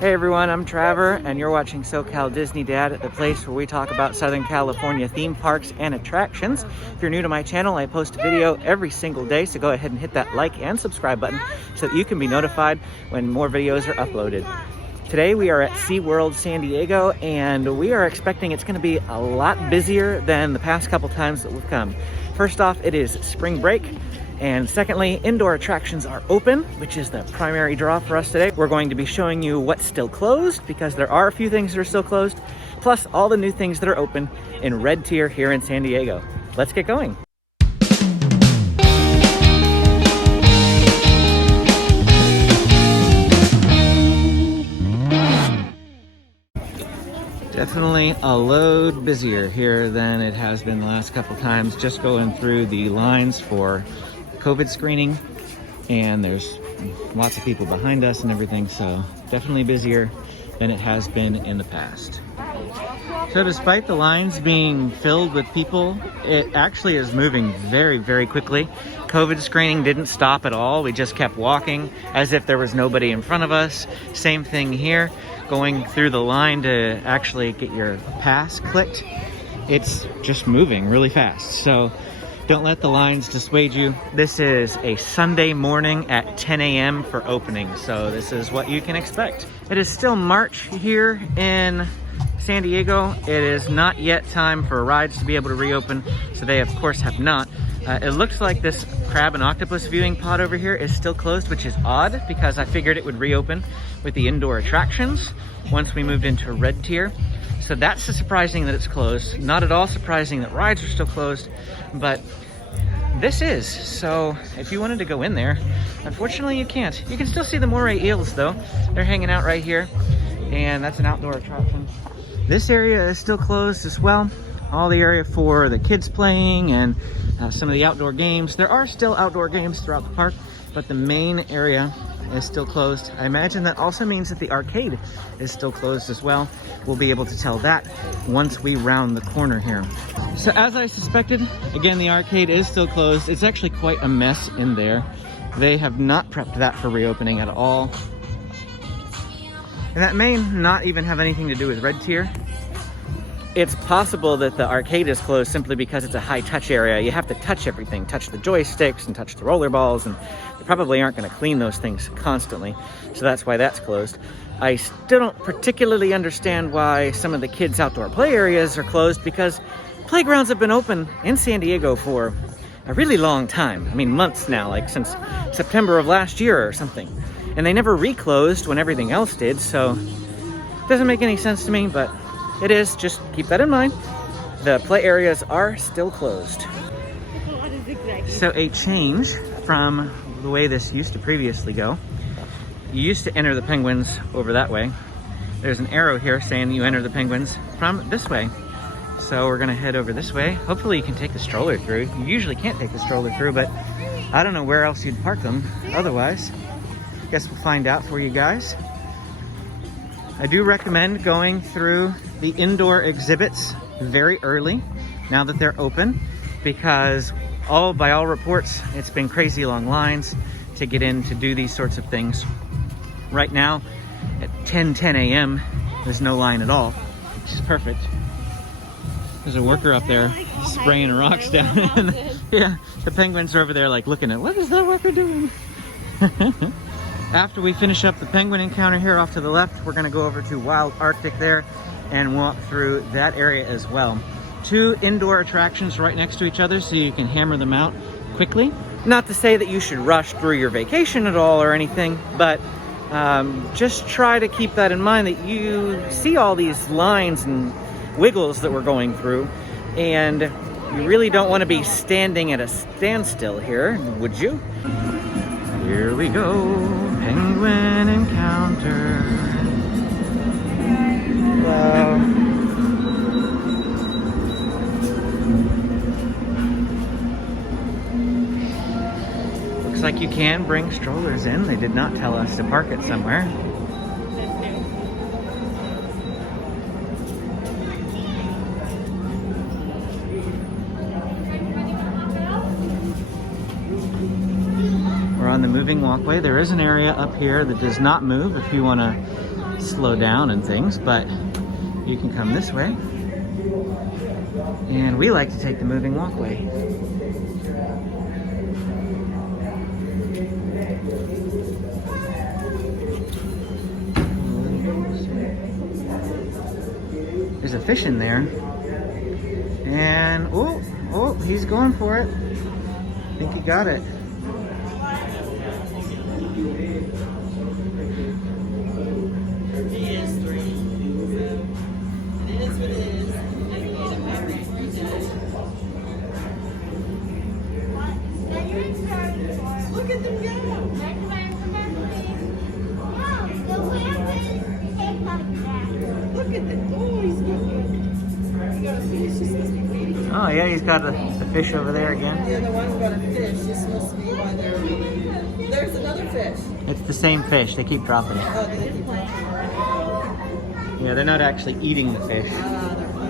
Hey everyone, I'm Trevor, and you're watching SoCal Disney Dad, the place where we talk about Southern California theme parks and attractions. If you're new to my channel, I post a video every single day, so go ahead and hit that like and subscribe button so that you can be notified when more videos are uploaded. Today we are at SeaWorld San Diego, and we are expecting it's going to be a lot busier than the past couple times that we've come. First off, it is spring break. And secondly, indoor attractions are open, which is the primary draw for us today. We're going to be showing you what's still closed, because there are a few things that are still closed, plus all the new things that are open in Red Tier here in San Diego. Let's get going. Definitely a load busier here than it has been the last couple times, just going through the lines for COVID screening, and there's lots of people behind us and everything, so definitely busier than it has been in the past. So despite the lines being filled with people, it actually is moving very, very quickly. COVID screening didn't stop at all. We just kept walking as if there was nobody in front of us. Same thing here, going through the line to actually get your pass clicked. It's just moving really fast. So don't let the lines dissuade you. This is a Sunday morning at 10 a.m. for opening, so this is what you can expect. It is still March here in San Diego. It is not yet time for rides to be able to reopen, so they of course have not. It looks like this crab and octopus viewing pod over here is still closed, which is odd because I figured it would reopen with the indoor attractions once we moved into Red Tier. So that's surprising that it's closed. Not at all surprising that rides are still closed, but this is. So if you wanted to go in there, unfortunately you can't. You can still see the moray eels though. They're hanging out right here, and that's an outdoor attraction. This area is still closed as well. All the area for the kids playing and some of the outdoor games. There are still outdoor games throughout the park, but the main area is still closed. I imagine that also means that the arcade is still closed as well. We'll be able to tell that once we round the corner here. So as I suspected, again, the arcade is still closed. It's actually quite a mess in there. They have not prepped that for reopening at all. And that may not even have anything to do with Red Tier. It's possible that the arcade is closed simply because it's a high touch area. You have to touch everything, touch the joysticks and touch the roller balls, and they probably aren't going to clean those things constantly. So that's why that's closed. I still don't particularly understand why some of the kids' outdoor play areas are closed, because playgrounds have been open in San Diego for a really long time. I mean, months now, like since September of last year or something. And they never reclosed when everything else did, so it doesn't make any sense to me, but it is. Just keep that in mind. The play areas are still closed. So a change from the way this used to previously go. You used to enter the penguins over that way. There's an arrow here saying you enter the penguins from this way. So we're gonna head over this way. Hopefully you can take the stroller through. You usually can't take the stroller through, but I don't know where else you'd park them otherwise. Guess we'll find out for you guys. I do recommend going through the indoor exhibits very early, now that they're open, because by all reports, it's been crazy long lines to get in to do these sorts of things. Right now, at 10 a.m., there's no line at all, which is perfect. There's a worker up there spraying rocks down. And, yeah, the penguins are over there like looking at, what is that worker doing? After we finish up the penguin encounter here off to the left, we're gonna go over to Wild Arctic there and walk through that area as well. Two indoor attractions right next to each other, so you can hammer them out quickly. Not to say that you should rush through your vacation at all or anything, but just try to keep that in mind, that you see all these lines and wiggles that we're going through, and you really don't want to be standing at a standstill here, would you? Here we go, penguin encounter. Wow. Looks like you can bring strollers in. They did not tell us to park it somewhere. We're on the moving walkway. There is an area up here that does not move if you want to slow down and things, but you can come this way. And we like to take the moving walkway. There's a fish in there. And, oh, he's going for it. I think he got it. He is 3. It is what it is. Look at them go. Look at the Oh yeah, he's got the fish over there again. Yeah, the one's got a fish. It's supposed to be why they're really... There's another fish. It's the same fish. They keep dropping it. Oh, they keep playing. Yeah, they're not actually eating the fish.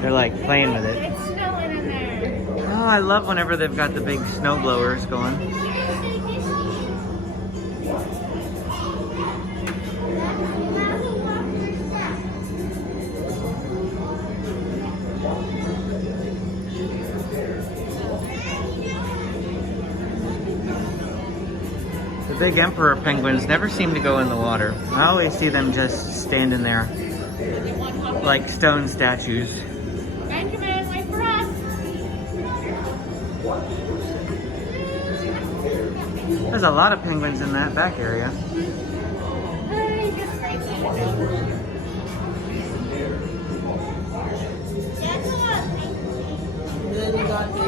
They're like playing with it. It's snowing in there. Oh, I love whenever they've got the big snow blowers going. The big emperor penguins never seem to go in the water. I always see them just standing there like stone statues. Benjamin, wait for us. There's a lot of penguins in that back area. Hey, just right there. And then you got the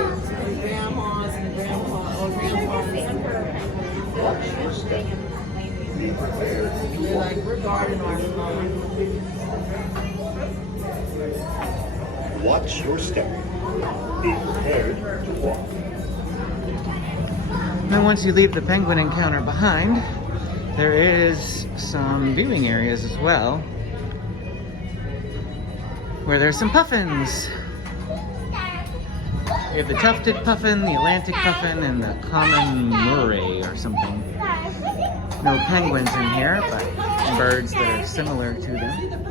grandmas and grandpas. They're like, we're guarding our farm. Watch your step. Be prepared to walk. Now once you leave the penguin encounter behind, there is some viewing areas as well, where there's some puffins. We have the tufted puffin, the Atlantic puffin, and the common murray or something. No penguins in here, but birds that are similar to them.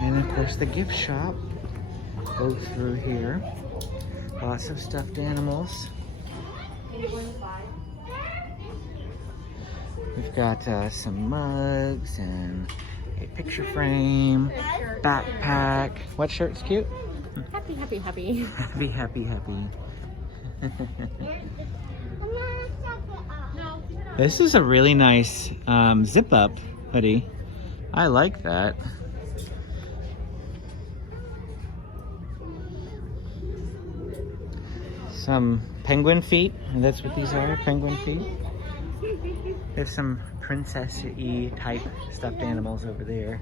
And of course the gift shop goes through here. Lots of stuffed animals. We've got some mugs and a picture frame, backpack. What shirt's cute? Happy, happy, happy. Happy, happy, happy. This is a really nice zip up hoodie. I like that. Some penguin feet, and that's what these are, penguin feet. There's some princess-y type stuffed animals over there.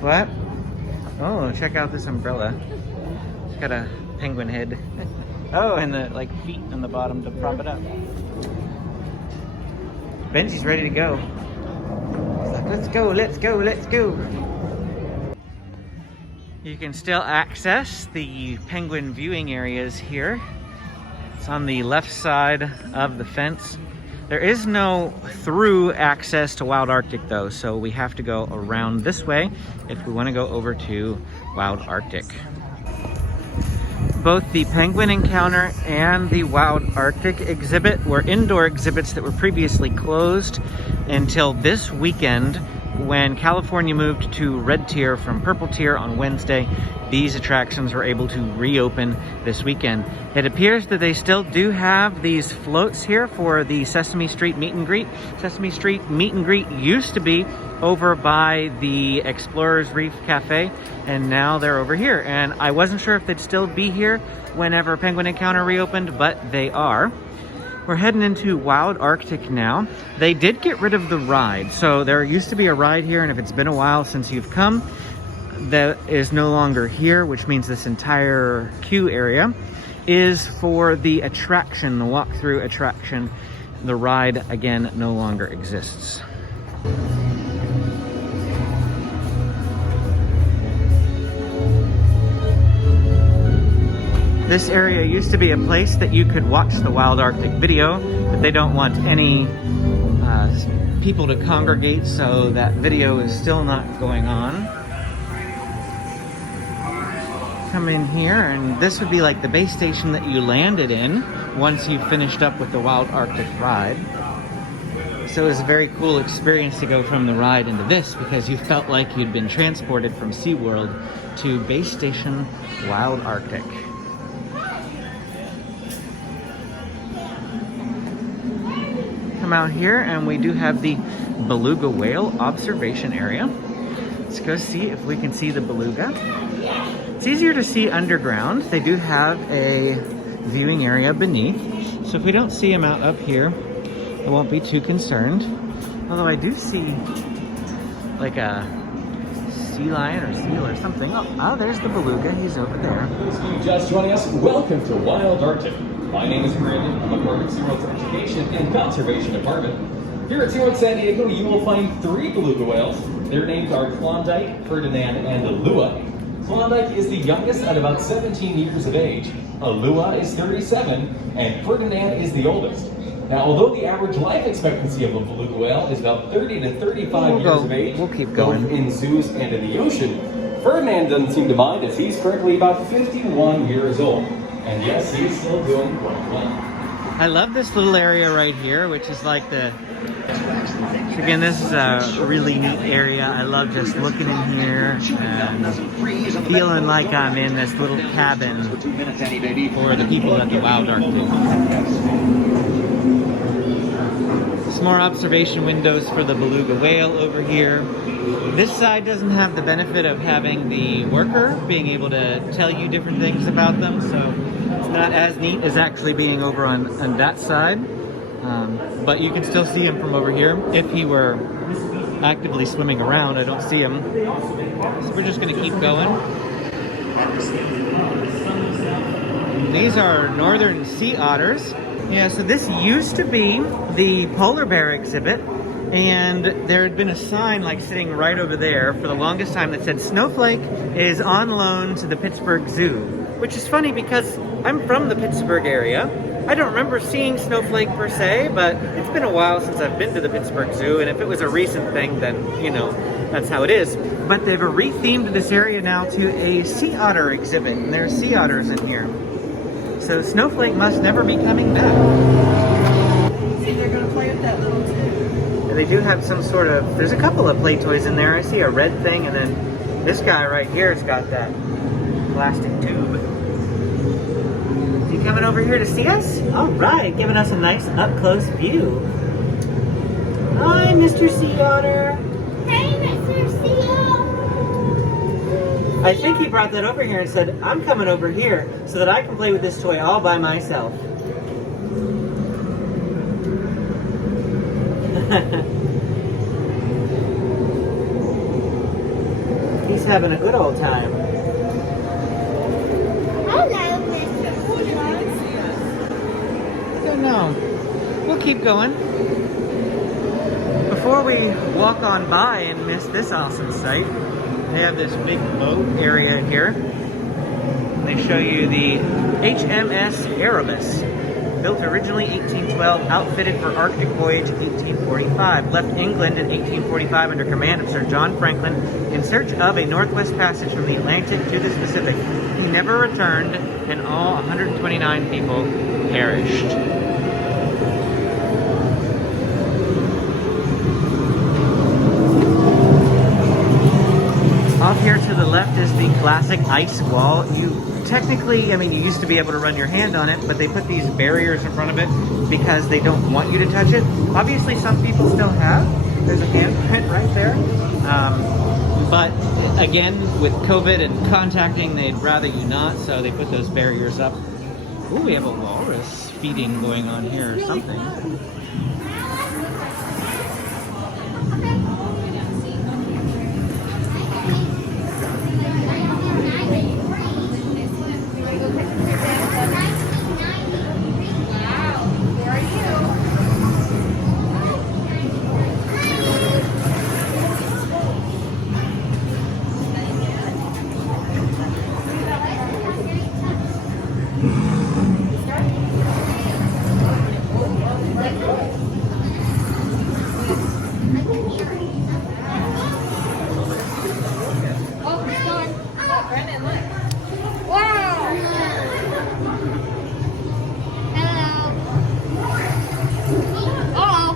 What? Oh, check out this umbrella. It's got a penguin head. Oh, and the like feet on the bottom to prop it up. Benji's ready to go. He's like, let's go, let's go, let's go. You can still access the penguin viewing areas here. It's on the left side of the fence. There is no through access to Wild Arctic though, so we have to go around this way if we want to go over to Wild Arctic. Both the Penguin Encounter and the Wild Arctic exhibit were indoor exhibits that were previously closed until this weekend when California moved to red tier from purple tier on Wednesday. These attractions were able to reopen this weekend. It appears that they still do have these floats here for the Sesame Street meet and greet. Sesame Street meet and greet used to be over by the Explorers Reef Cafe, and now they're over here. And I wasn't sure if they'd still be here whenever Penguin Encounter reopened, but they are. We're heading into Wild Arctic now. They did get rid of the ride. So there used to be a ride here, and if it's been a while since you've come, that is no longer here, which means this entire queue area is for the attraction, the walk-through attraction. The ride, again, no longer exists. This area used to be a place that you could watch the Wild Arctic video, but they don't want any people to congregate, so that video is still not going on. Come in here, and this would be like the base station that you landed in once you finished up with the Wild Arctic ride. So it was a very cool experience to go from the ride into this, because you felt like you'd been transported from SeaWorld to base station Wild Arctic. Come out here, and we do have the Beluga Whale observation area. Let's go see if we can see the beluga. It's easier to see underground. They do have a viewing area beneath, so if we don't see them out up here, I won't be too concerned. Although I do see like a sea lion or seal or something. Oh, there's the beluga. He's over there. Just joining us. Welcome to Wild Arctic. My name is Brandon. I'm a part of SeaWorld's Education and Conservation Department. Here at SeaWorld San Diego, you will find 3 beluga whales. Their names are Klondike, Ferdinand, and Alua. Klondike is the youngest at about 17 years of age. Alua is 37, and Ferdinand is the oldest. Now, although the average life expectancy of a beluga whale is about 30 to 35 years of age, we'll keep going, both in zoos and in the ocean, Ferdinand doesn't seem to mind, as he's currently about 51 years old. And yes, he's still doing quite well. I love this little area right here, which is like the... Again, this is a really neat area. I love just looking in here and feeling like I'm in this little cabin for the people at the Wild Arctic. Some more observation windows for the beluga whale over here. This side doesn't have the benefit of having the worker being able to tell you different things about them, so it's not as neat as actually being over on that side. But you can still see him from over here. If he were actively swimming around, I don't see him. So we're just going to keep going. These are northern sea otters. Yeah, so this used to be the polar bear exhibit, and there had been a sign like sitting right over there for the longest time that said Snowflake is on loan to the Pittsburgh Zoo, which is funny because I'm from the Pittsburgh area. I don't remember seeing Snowflake per se, but it's been a while since I've been to the Pittsburgh Zoo, and if it was a recent thing, then, you know, that's how it is. But they've rethemed this area now to a sea otter exhibit, and there are sea otters in here. So Snowflake must never be coming back. See, they're going to play with that little tube. They do have some sort of, there's a couple of play toys in there. I see a red thing, and then this guy right here has got that plastic tube. Is he coming over here to see us? All right, giving us a nice up-close view. Hi, Mr. Sea Otter. Hey, Mr. Seal. I think he brought that over here and said, I'm coming over here so that I can play with this toy all by myself. He's having a good old time. Hello, Mr. I don't know. We'll keep going. Before we walk on by and miss this awesome sight, they have this big boat area here. They show you the HMS Erebus. Built originally 1812, outfitted for Arctic voyage 1845. Left England in 1845 under command of Sir John Franklin in search of a northwest passage from the Atlantic to the Pacific. He never returned, and all 129 people perished. Off here to the left is the classic ice wall. You technically, I mean, you used to be able to run your hand on it, but they put these barriers in front of it because they don't want you to touch it. Obviously, some people still have. There's a handprint right there. But again, with COVID and contacting, they'd rather you not, so they put those barriers up. Ooh, we have a walrus feeding going on here or something. Brendan, look. Wow! Hello. Uh-oh.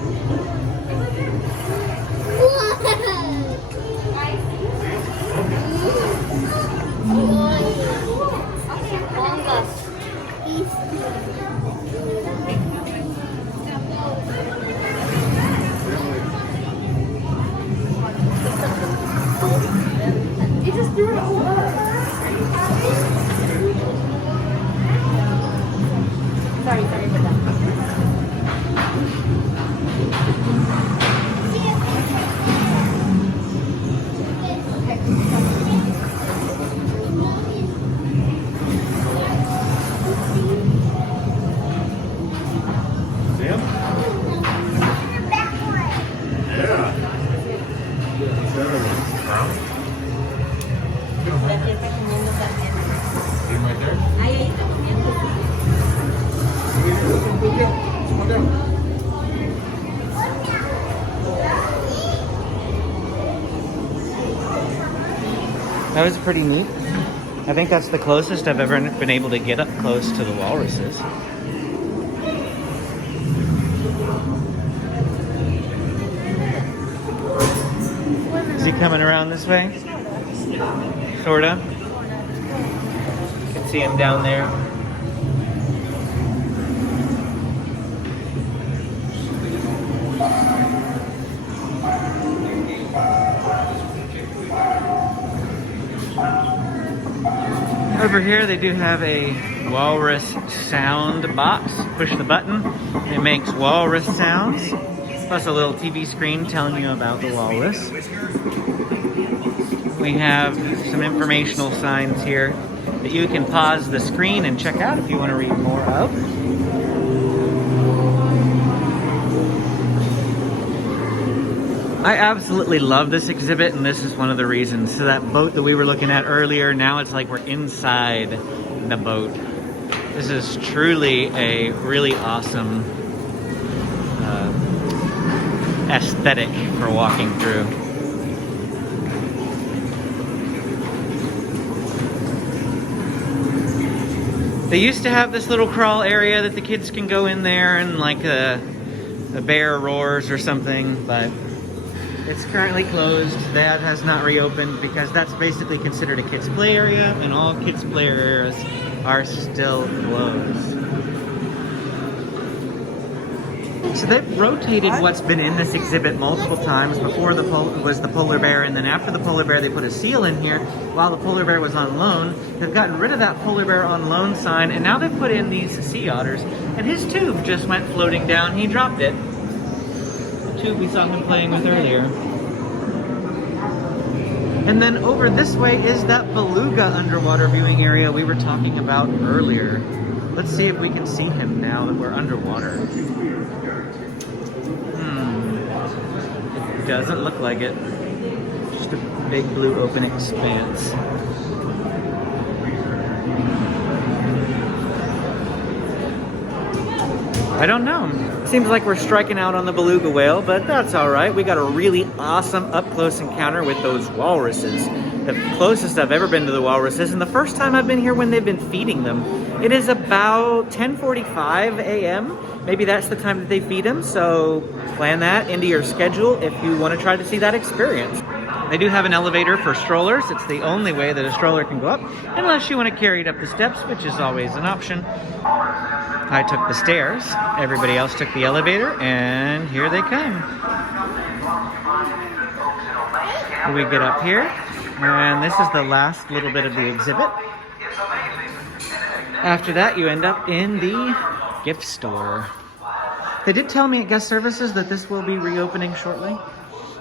You just threw it over. Sorry for that. Sam? Yeah. Right there? That was pretty neat. I think that's the closest I've ever been able to get up close to the walruses. Is he coming around this way? Sorta. You can see him down there. Over here they do have a Walrus Sound Box. Push the button, it makes walrus sounds. Plus a little TV screen telling you about the walrus. We have some informational signs here that you can pause the screen and check out if you want to read more of. I absolutely love this exhibit, and this is one of the reasons. So that boat that we were looking at earlier, now it's like we're inside the boat. This is truly a really awesome aesthetic for walking through. They used to have this little crawl area that the kids can go in there and like a bear roars or something, but it's currently closed. That has not reopened because that's basically considered a kids play area, and all kids play areas are still closed. So they've rotated what's been in this exhibit multiple times. Before was the polar bear, and then after the polar bear they put a seal in here while the polar bear was on loan. They've gotten rid of that polar bear on loan sign, and now they've put in these sea otters, and his tube just went floating down. He dropped it. The tube we saw him playing with earlier. And then over this way is that beluga underwater viewing area we were talking about earlier. Let's see if we can see him now that we're underwater. It doesn't look like it. Just a big blue open expanse. I don't know. Seems like we're striking out on the beluga whale, but that's all right. We got a really awesome up-close encounter with those walruses. The closest I've ever been to the walruses, and the first time I've been here when they've been feeding them. It is about 10:45 a.m. Maybe that's the time that they feed them, so plan that into your schedule if you want to try to see that experience. They do have an elevator for strollers. It's the only way that a stroller can go up, unless you want to carry it up the steps, which is always an option. I took the stairs, everybody else took the elevator, and here they come. We get up here, and this is the last little bit of the exhibit. After that, you end up in the gift store. They did tell me at guest services that this will be reopening shortly.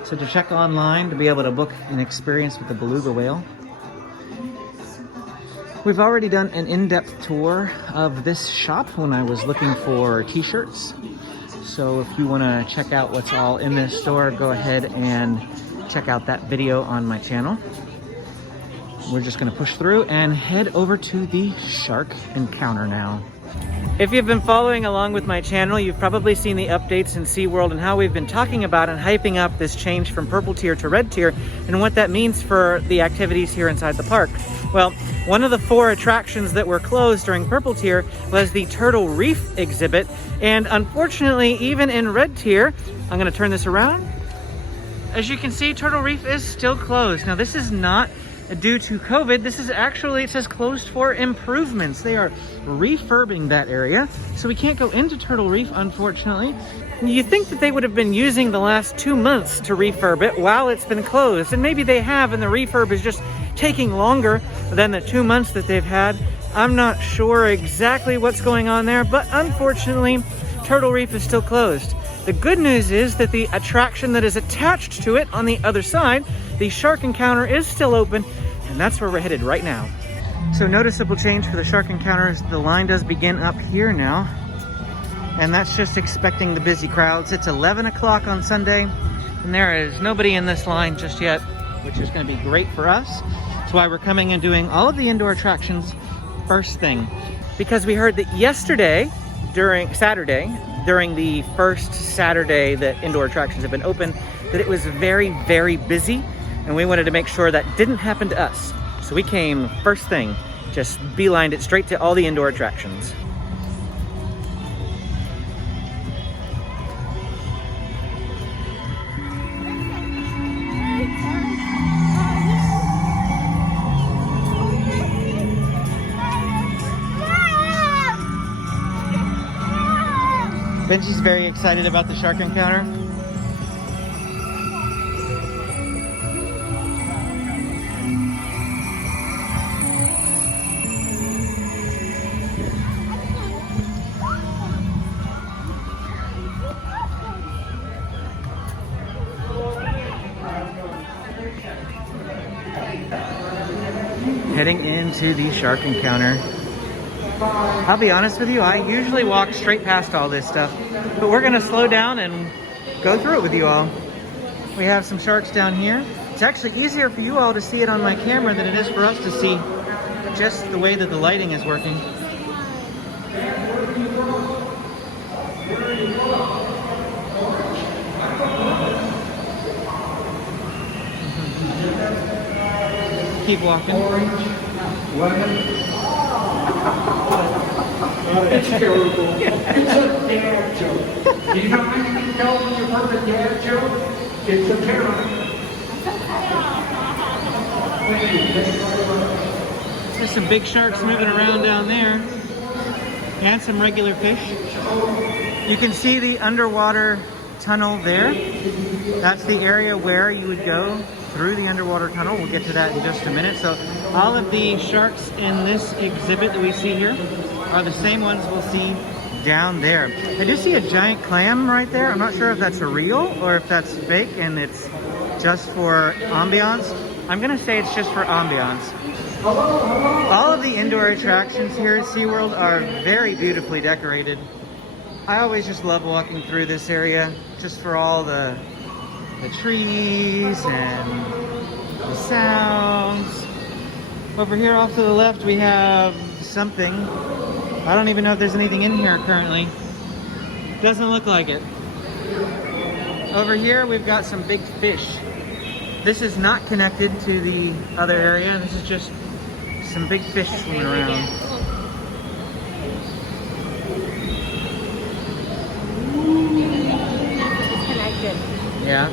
So to check online to be able to book an experience with the beluga whale. We've already done an in-depth tour of this shop when I was looking for t-shirts. So if you want to check out what's all in this store, go ahead and check out that video on my channel. We're just going to push through and head over to the shark encounter now. If you've been following along with my channel, you've probably seen the updates in SeaWorld and how we've been talking about and hyping up this change from purple tier to red tier and what that means for the activities here inside the park. Well, one of the 4 attractions that were closed during purple tier was the Turtle Reef exhibit. And unfortunately, even in red tier, I'm gonna turn this around. As you can see, Turtle Reef is still closed. Now, this is not due to COVID. This is actually, it says closed for improvements. They are refurbing that area, so we can't go into Turtle Reef, unfortunately. You think that they would have been using the last 2 months to refurb it while it's been closed, and maybe they have, and the refurb is just taking longer than the 2 months that they've had. I'm not sure exactly what's going on there, but unfortunately, Turtle Reef is still closed. The good news is that the attraction that is attached to it on the other side, the Shark Encounter, is still open, and that's where we're headed right now. So noticeable change for the Shark Encounter is the line does begin up here now, and that's just expecting the busy crowds. It's 11 o'clock on Sunday, and there is nobody in this line just yet, which is going to be great for us. That's why we're coming and doing all of the indoor attractions first thing, because we heard that yesterday, during the first Saturday that indoor attractions have been open, that it was very, very busy, and we wanted to make sure that didn't happen to us. So we came first thing, just beelined it straight to all the indoor attractions. Benji's very excited about the Shark Encounter. Heading into the Shark Encounter. I'll be honest with you, I usually walk straight past all this stuff, but we're gonna slow down and go through it with you all. We have some sharks down here. It's actually easier for you all to see it on my camera than it is for us to see just the way that the lighting is working. Keep walking. It's terrible. It's a dad joke. You know how you can tell when you've heard a dad joke? It's a parent. There's some big sharks moving around down there, and some regular fish. You can see the underwater tunnel there. That's the area where you would go through the underwater tunnel. We'll get to that in just a minute. So all of the sharks in this exhibit that we see here are the same ones we'll see down there. I do see a giant clam right there. I'm not sure if that's real or if that's fake and it's just for ambiance. I'm gonna say it's just for ambiance. All of the indoor attractions here at SeaWorld are very beautifully decorated. I always just love walking through this area just for all the trees and the sounds. Over here off to the left we have something. I don't even know if there's anything in here currently. Doesn't look like it. Over here we've got some big fish. This is not connected to the other area. This is just some big fish swimming around. It's connected. Yeah.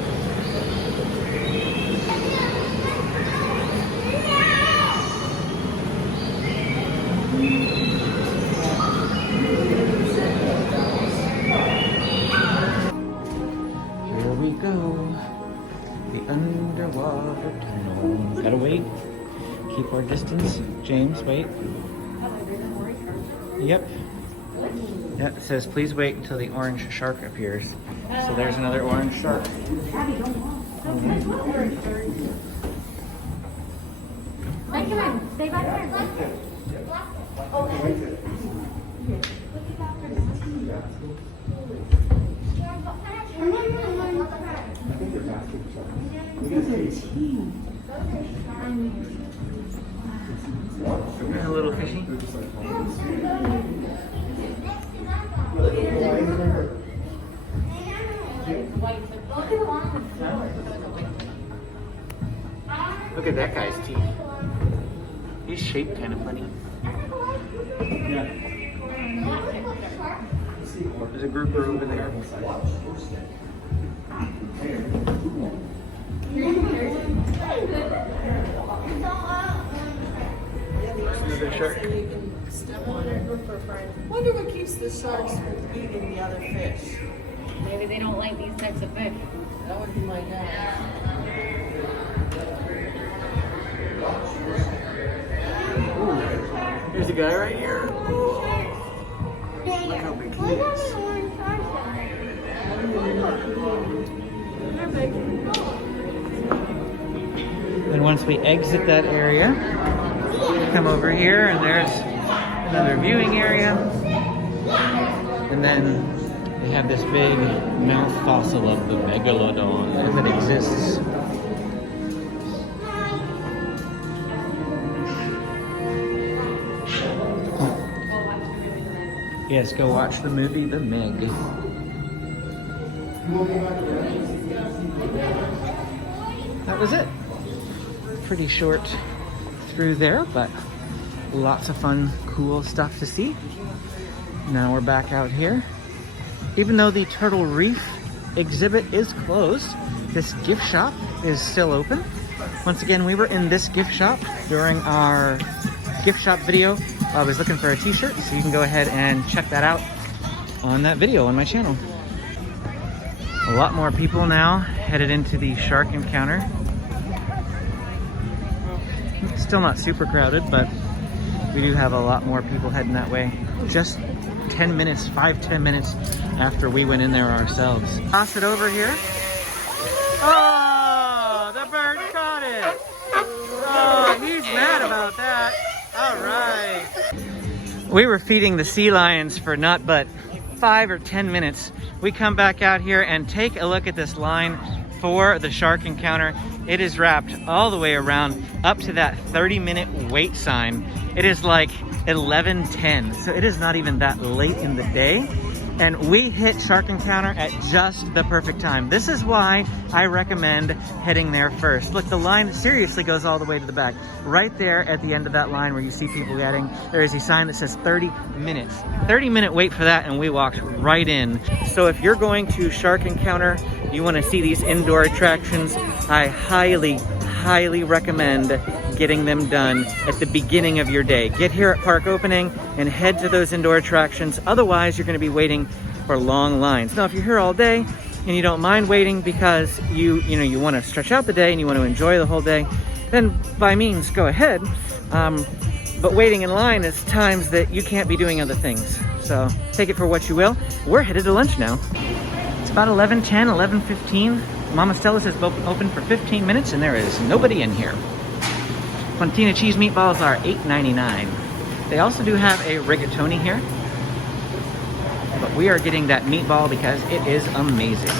Here we go. The underwater tunnel. Gotta wait. Keep our distance. James, wait. Yep. Yep, it says please wait until the orange shark appears. So there's another orange shark. Come on, stay back there. A little fishy. at that guy's teeth. He's shaped kind of funny. There's a grouper over there. Another shark. So you can step on it. Wonder what keeps the sharks from eating the other fish. Maybe they don't like these types of fish. That would be my guess. There's a guy right here. Look how big he is. And once we exit that area, come over here and there's another viewing area. And then they have this big mouth fossil of the megalodon that exists. Yes, go watch the movie The Meg. That was it. Pretty short through there, but lots of fun, cool stuff to see. Now we're back out here. Even though the Turtle Reef exhibit is closed, this gift shop is still open. Once again, we were in this gift shop during our gift shop video. I was looking for a t-shirt, so you can go ahead and check that out on that video on my channel. A lot more people now headed into the shark encounter. Still not super crowded, but we do have a lot more people heading that way. Just 10 minutes, 5-10 minutes after we went in there ourselves. Toss it over here. Oh, the bird caught it. Oh, he's mad about that. All right. We were feeding the sea lions for not but 5 or 10 minutes. We come back out here and take a look at this line for the shark encounter. It is wrapped all the way around up to that 30-minute wait sign. It is like 11:10, so it is not even that late in the day. And we hit shark encounter at just the perfect time. This is why I recommend heading there first. Look, the line seriously goes all the way to the back. Right there at the end of that line where you see people getting, there is a sign that says 30 minutes. 30-minute wait for that, and we walked right in. So if you're going to shark encounter, you want to see these indoor attractions, I highly recommend getting them done at the beginning of your day. Get here at park opening and head to those indoor attractions. Otherwise, you're going to be waiting for long lines. Now, if you're here all day and you don't mind waiting because you want to stretch out the day and you want to enjoy the whole day, then by means, go ahead. But waiting in line is times that you can't be doing other things. So take it for what you will. We're headed to lunch now. It's about 11:10, 11:15. Mama Stella's is open for 15 minutes and there is nobody in here. Fontina cheese meatballs are $8.99. They also do have a rigatoni here, but we are getting that meatball because it is amazing.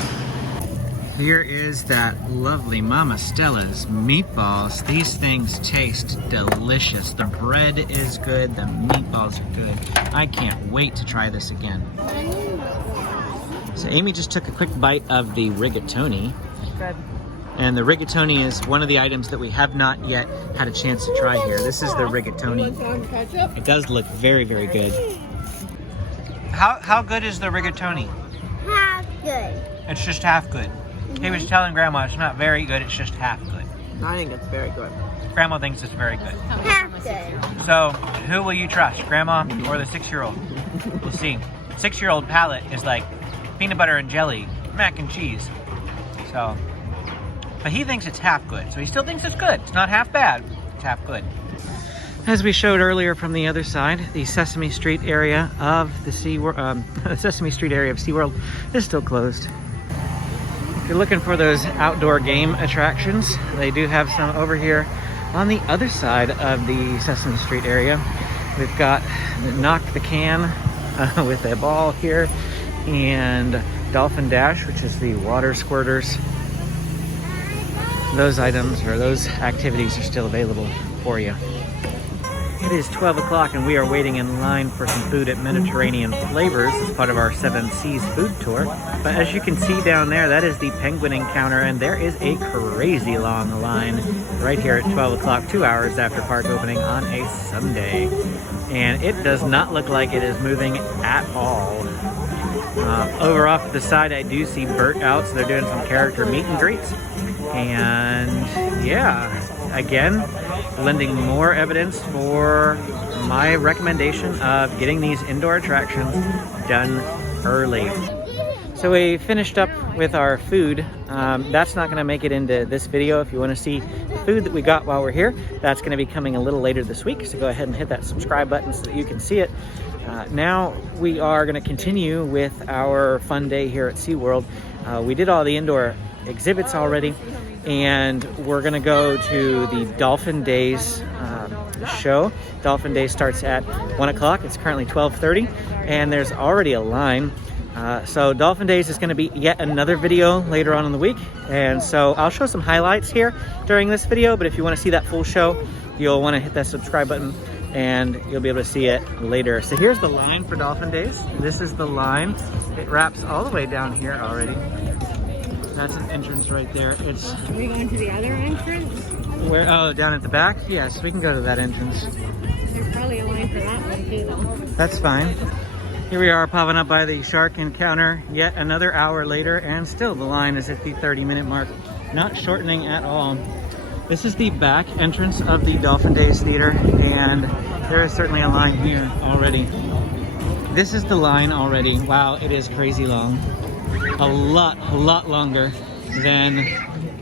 Here is that lovely Mama Stella's meatballs. These things taste delicious. The bread is good, the meatballs are good. I can't wait to try this again. So Amy just took a quick bite of the rigatoni. Good. And the rigatoni is one of the items that we have not yet had a chance to try here. This is the rigatoni. It does look very, very good. How good is the rigatoni? Half good. It's just half good. He was telling Grandma it's not very good, it's just half good. I think it's very good. Grandma thinks it's very good. Half good. So, who will you trust, Grandma or the 6-year-old? We'll see. 6-year-old palate is like peanut butter and jelly, mac and cheese. So, but he thinks it's half good. So he still thinks it's good. It's not half bad, it's half good. As we showed earlier from the other side, the Sesame Street area of the Sesame Street area of SeaWorld is still closed. If you're looking for those outdoor game attractions, they do have some over here on the other side of the Sesame Street area. We've got Knock the Can with a ball here, and Dolphin Dash, which is the water squirters. Those items or those activities are still available for you. It is 12 o'clock and we are waiting in line for some food at Mediterranean Flavors as part of our Seven Seas food tour. But as you can see down there, that is the penguin encounter, and there is a crazy long line right here at 12 o'clock, 2 hours after park opening on a Sunday. And it does not look like it is moving at all. Over off to the side, I do see Bert out, so they're doing some character meet and greets. And yeah, again, lending more evidence for my recommendation of getting these indoor attractions done early. So we finished up with our food. That's not gonna make it into this video. If you wanna see the food that we got while we're here, that's gonna be coming a little later this week. So go ahead and hit that subscribe button so that you can see it. Now we are gonna continue with our fun day here at SeaWorld. We did all the indoor exhibits already, and we're gonna go to the Dolphin Days show. Dolphin Day starts at 1 o'clock. It's currently 12:30, and there's already a line. So Dolphin Days is going to be yet another video later on in the week, and so I'll show some highlights here during this video, but if you want to see that full show, you'll want to hit that subscribe button and you'll be able to see it later. So here's the line for Dolphin Days. This is the line. It wraps all the way down here already. That's an entrance right there. It's Are we going to the other entrance? where? Oh, down at the back? Yes, we can go to that entrance. There's probably a line for that one too, though. That's fine. Here we are popping up by the shark encounter yet another hour later, and still the line is at the 30-minute mark, not shortening at all. This is the back entrance of the Dolphin Days Theater, and there is certainly a line here already. This is the line already. Wow, it is crazy long. A lot longer than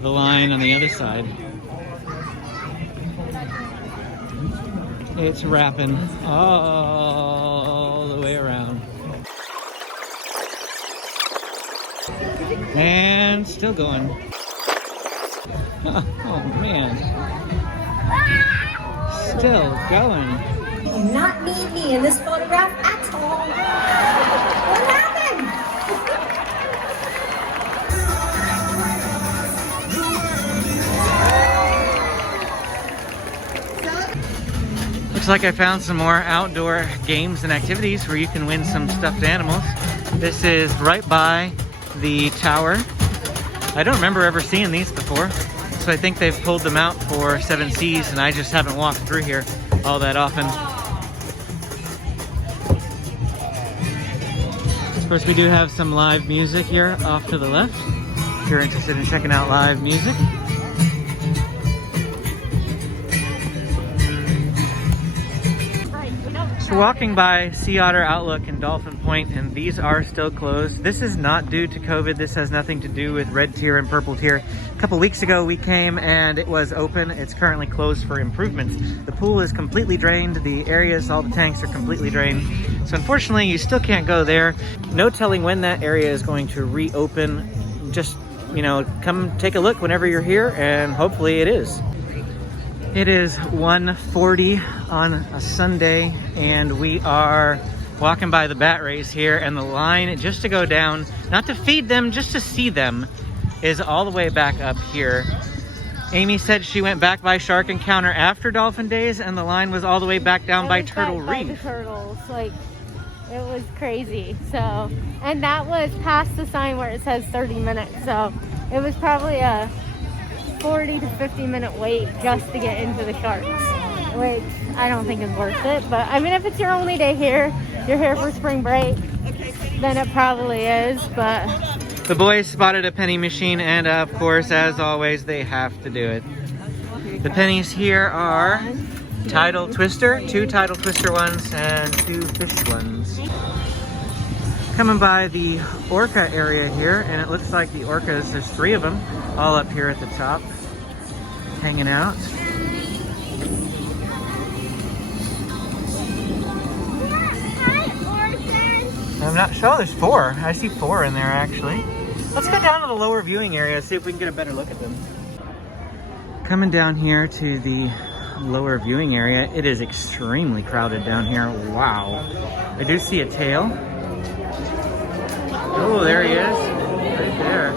the line on the other side. It's wrapping all the way around. And still going. Oh man. Still going. You do not need me in this photograph at all. What happened? Looks like I found some more outdoor games and activities where you can win some stuffed animals. This is right by the tower. I don't remember ever seeing these before, so I think they've pulled them out for Seven Seas, and I just haven't walked through here all that often. Of course, we do have some live music here off to the left, if you're interested in checking out live music. So walking by Sea Otter Outlook and Dolphin Point, and these are still closed. This is not due to COVID. This has nothing to do with red tier and purple tier. A couple weeks ago we came and it was open. It's currently closed for improvements. The pool is completely drained. The areas, all the tanks are completely drained. So unfortunately you still can't go there. No telling when that area is going to reopen. Just, you know, come take a look whenever you're here, and hopefully it is. It is 1:40 on a Sunday, and we are walking by the bat race here, and the line just to go down, not to feed them, just to see them, is all the way back up here. Amy said she went back by Shark Encounter after Dolphin Days, and the line was all the way back down by Turtle Reef. By the turtles, like, it was crazy. So, and that was past the sign where it says 30 minutes, so it was probably a 40 to 50 minute wait just to get into the sharks, which I don't think is worth it. But I mean, if it's your only day here, you're here for spring break, then it probably is. But the boys spotted a penny machine, and of course, as always, they have to do it. The pennies here are Tidal Twister, 2 Tidal Twister ones and 2 fish ones. Coming by the orca area here, and it looks like the orcas, there's 3 of them, all up here at the top, hanging out. I'm not sure, there's 4. I see 4 in there actually. Let's go down to the lower viewing area, see if we can get a better look at them. Coming down here to the lower viewing area, it is extremely crowded down here. Wow. I do see a tail. Oh, there he is, right there.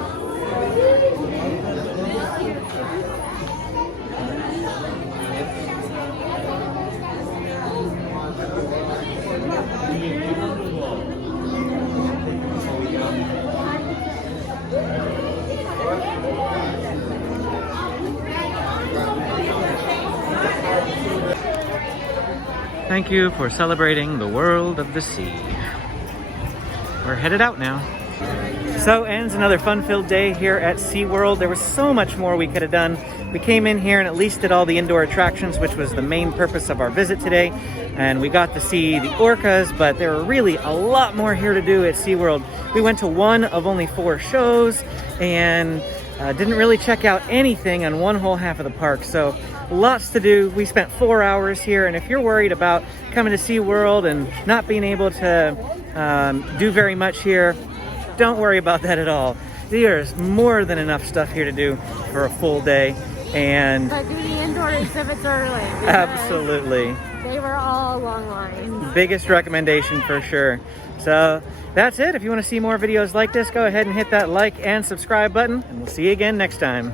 Thank you for celebrating the world of the sea. We're headed out now. So ends another fun-filled day here at SeaWorld. There was so much more we could have done. We came in here and at least did all the indoor attractions, which was the main purpose of our visit today. And we got to see the orcas, but there were really a lot more here to do at SeaWorld. We went to one of only 4 shows and didn't really check out anything on one whole half of the park. So lots to do. We spent 4 hours here, and if you're worried about coming to SeaWorld and not being able to do very much here, don't worry about that at all. There's more than enough stuff here to do for a full day. And But do the indoor exhibits early. absolutely. They were all long lines. Biggest recommendation for sure. So that's it. If you want to see more videos like this, go ahead and hit that like and subscribe button, and we'll see you again next time.